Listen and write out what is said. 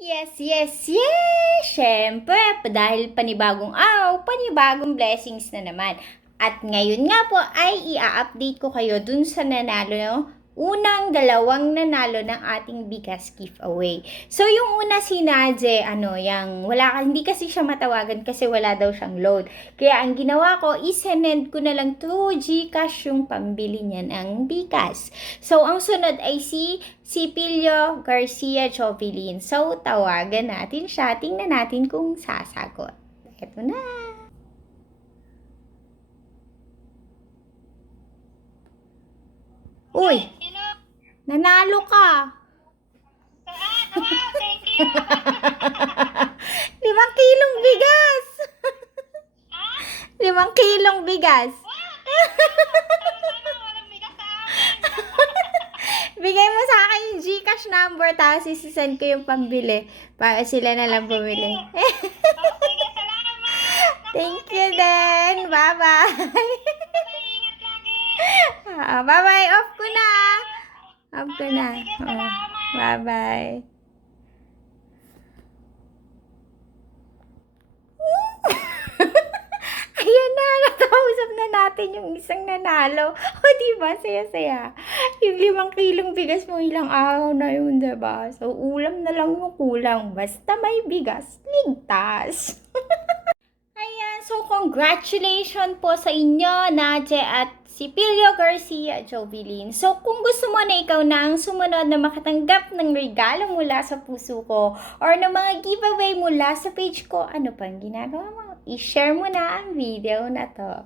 Yes, yes, yes! Siyempre, dahil panibagong araw, panibagong blessings na naman. At ngayon nga po ay i-update ko kayo dun sa nanalo? Unang dalawang nanalo ng ating bigas giveaway. So, yung una si Nadje, ano, yung wala, hindi kasi siya matawagan kasi wala daw siyang load. Kaya ang ginawa ko, isenend ko na lang through Gcash yung pambili niya ng bigas. So, ang sunod ay si Sipilio Garcia Jovelin. So, tawagan natin siya. Tingnan natin kung sasagot. Ito na. Uy? Nanalo ka. Ah, thank you. Limang kilong bigas. Ah, Limang kilong bigas. akin. Bigay mo sa akin yung Gcash number tapos isisend ko yung pambili para sila na lang bumili. Oh. Thank you din. Bye-bye. Ah, bye-bye. Off ko na. Off ko na. Oh. Bye-bye. Ayan na, nakausap na natin yung isang nanalo. O, diba? Saya-saya. Yung limang kilong bigas mo, ilang araw na yun, diba? So, ulam na lang yung kulang. Basta may bigas, ligtas. Ayan, so congratulations po sa inyo, Nadje at si Pilio Garcia Jovelin. So kung gusto mo na ikaw na ang sumunod na makatanggap ng regalo mula sa puso ko or ng mga giveaway mula sa page ko, ano pang ginagawa mo? I-share mo na ang video na to.